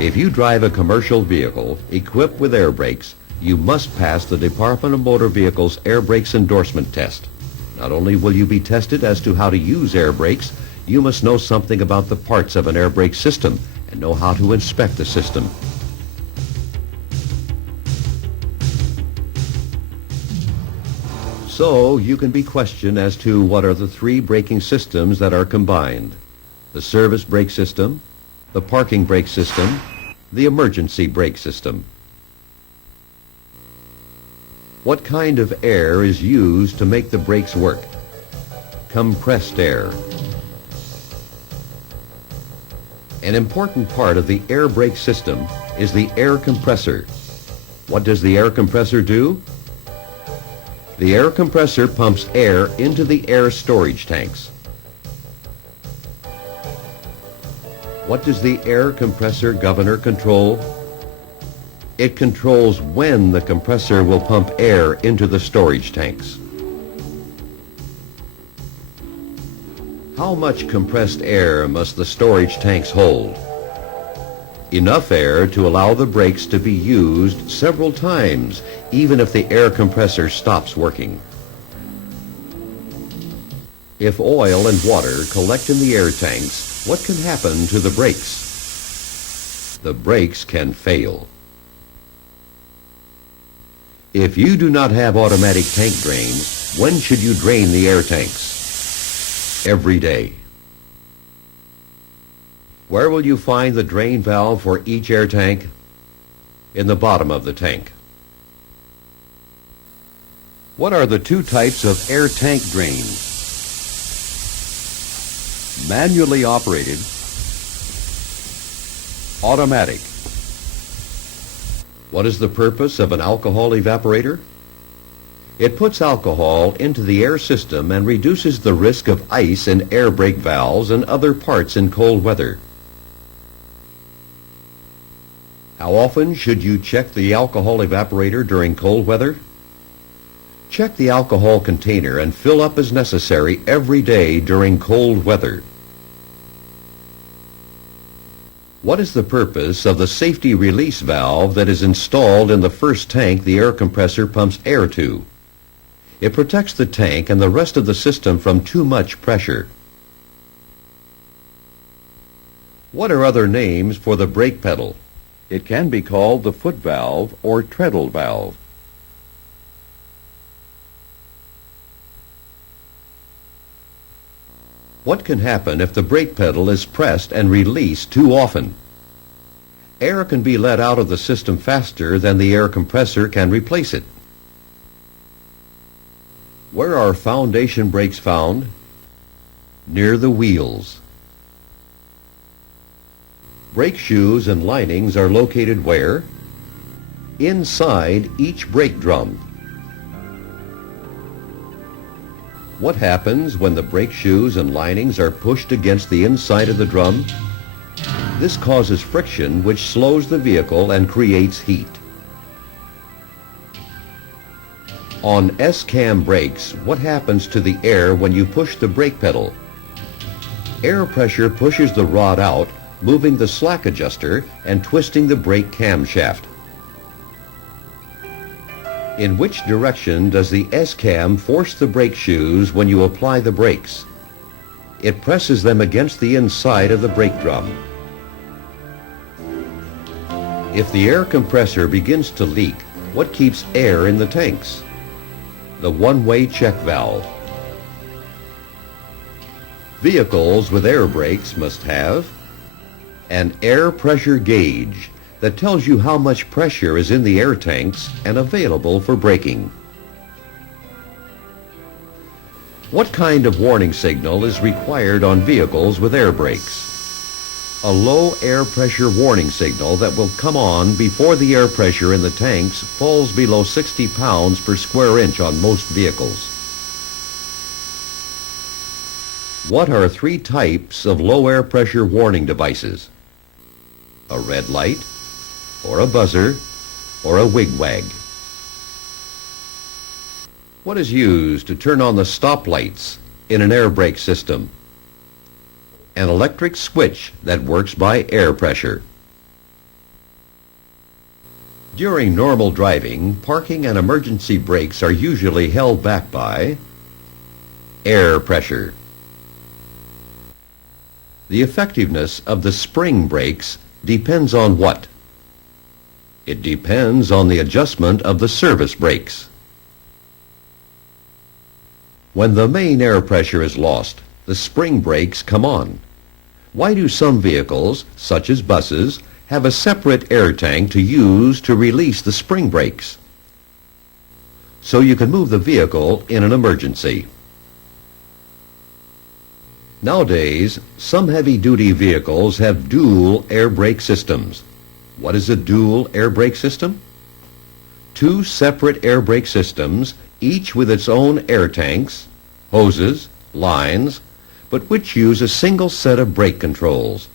If you drive a commercial vehicle equipped with air brakes, you must pass the Department of Motor Vehicles Air Brakes Endorsement Test. Not only will you be tested as to how to use air brakes, you must know something about the parts of an air brake system and know how to inspect the system. So you can be questioned as to what are the three braking systems that are combined: the service brake system, the parking brake system, the emergency brake system. What kind of air is used to make the brakes work? Compressed air. An important part of the air brake system is the air compressor. What does the air compressor do? The air compressor pumps air into the air storage tanks. What does the air compressor governor control? It controls when the compressor will pump air into the storage tanks. How much compressed air must the storage tanks hold? Enough air to allow the brakes to be used several times, even if the air compressor stops working. If oil and water collect in the air tanks, what can happen to the brakes? The brakes can fail. If you do not have automatic tank drains, when should you drain the air tanks? Every day. Where will you find the drain valve for each air tank? In the bottom of the tank. What are the two types of air tank drains? Manually operated, automatic. What is the purpose of an alcohol evaporator? It puts alcohol into the air system and reduces the risk of ice in air brake valves and other parts in cold weather. How often should you check the alcohol evaporator during cold weather? Check the alcohol container and fill up as necessary every day during cold weather. What is the purpose of the safety release valve that is installed in the first tank the air compressor pumps air to? It protects the tank and the rest of the system from too much pressure. What are other names for the brake pedal? It can be called the foot valve or treadle valve. What can happen if the brake pedal is pressed and released too often? Air can be let out of the system faster than the air compressor can replace it. Where are foundation brakes found? Near the wheels. Brake shoes and linings are located where? Inside each brake drum. What happens when the brake shoes and linings are pushed against the inside of the drum? This causes friction which slows the vehicle and creates heat. On S-cam brakes, what happens to the air when you push the brake pedal? Air pressure pushes the rod out, moving the slack adjuster and twisting the brake camshaft. In which direction does the S-cam force the brake shoes when you apply the brakes? It presses them against the inside of the brake drum. If the air compressor begins to leak, what keeps air in the tanks? The one-way check valve. Vehicles with air brakes must have an air pressure gauge that tells you how much pressure is in the air tanks and available for braking. What kind of warning signal is required on vehicles with air brakes? A low air pressure warning signal that will come on before the air pressure in the tanks falls below 60 pounds per square inch on most vehicles. What are three types of low air pressure warning devices? A red light, or a buzzer, or a wigwag. What is used to turn on the stop lights in an air brake system? An electric switch that works by air pressure. During normal driving, parking and emergency brakes are usually held back by air pressure. The effectiveness of the spring brakes depends on what? It depends on the adjustment of the service brakes. When the main air pressure is lost, the spring brakes come on. Why do some vehicles, such as buses, have a separate air tank to use to release the spring brakes? So you can move the vehicle in an emergency. Nowadays, some heavy-duty vehicles have dual air brake systems. What is a dual air brake system? Two separate air brake systems, each with its own air tanks, hoses, lines, but which use a single set of brake controls.